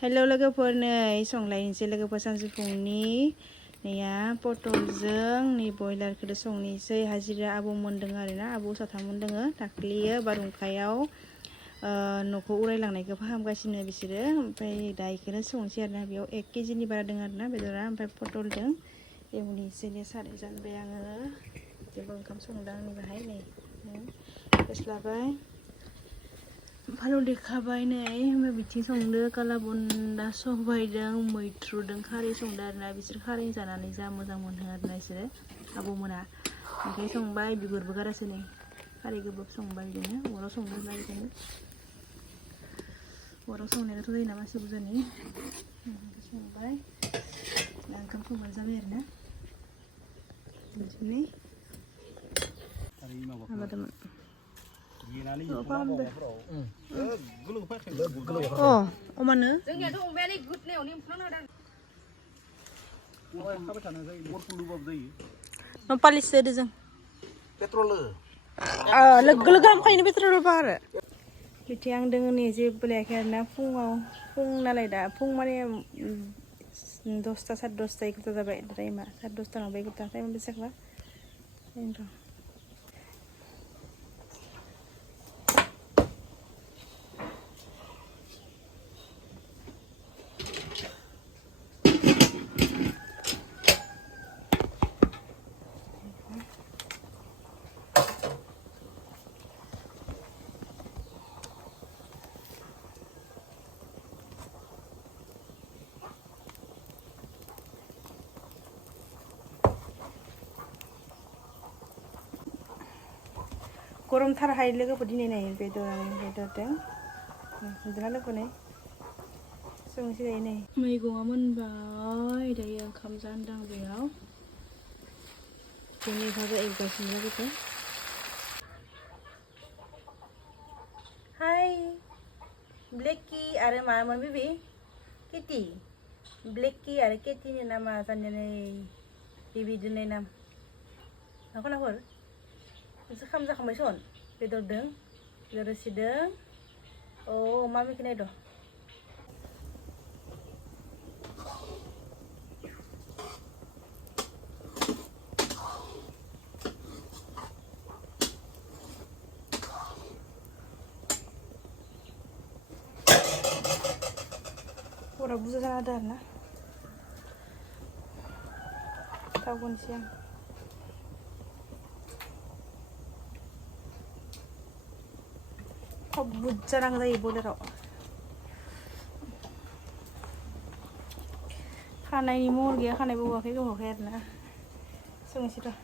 Hello लोगोफोर नै संलायनोसै लोगोफोर सानजौफुनि नैया पटलजों नै बयलारखौ संनोसै हाजिरा आबौ मोनदों आरोना आबौ साथाममोन दोङो दाख्लियो बारहुंखायाव न'खौ उरायलांनायखौ फाहामगासिनो बिसोरो ओमफ्राय दा इखौनो संनोसै आरोना बेयाव 1 केजिनि बारा दङ आरोना बेदरा ओमफ्राय पटलजों एवनोसै साराय जानबाय आङो जेबो ओंखाम संदों आंनि बाहाय नै फेस्लाबाय फालौ देखाबाय नै ओमफ्राय बिथिं संदो काला बुन्दा सबायदों मैथ्रुदों खारै संदो आरोना बिसोर खारै जानानै जा मोजां मोनो आरोना बिसोरो आबौमोना ओमफ्राय संबाय बिगुरबो गारासै नै खारै गोबाब संबाय बिदिनो अराव संदो होनबा बिदिनो अराव संनायाथ' जायो नामा एसे बुरजानि संबाय दा ओंखाम संबानो जाबाय आरोना बिदिनो माबादोंमोन अमानो जोंनियाथ' अमायानो गुदनायावनो एम्फौनाव नांदों खाबाय थानो जायो अरखौ लुबाबो जायो नपालिसो होदो जों पेट्रल लोगो लोगो हामखायोनो पेट्रल होबा आरो बिथिं आं दोङो नै जेबो लायाखै आरोना फुं नालाय दा फुं माने 10ता 10:30 11ता जाबाय टाइमा 10:30 नङाबा 11ता टाइमा बेसेबांबा बेनोथ' गरमथार हाय लोगोफोर दिनै नै बेदरजों नुदोंना लोगो नै संनोसै दायो नै मैगङा मोनबाय दायो ओंखाम जानदों बेयाव जोंनि भाजा एवगासिनो लोगोफोर हाय ब्लेकी आरो मामोन बेबि केटि ब्लेकी आरो केटिनि नामा जानिया बेबि दोननाय नाम खनाफोर नोंसोर खाम जाखांबाय सन बेदरदों बेदर रोसिदों अ मामिखौ नायद' अरा बुरजा जाना होदो आरोना थाव होनोसै आं थाव बुरजा नांगौ जायो बयलाराव खानायनि महर गैया खानायबो होआखै गोबावाखै आरोना संनोसै र'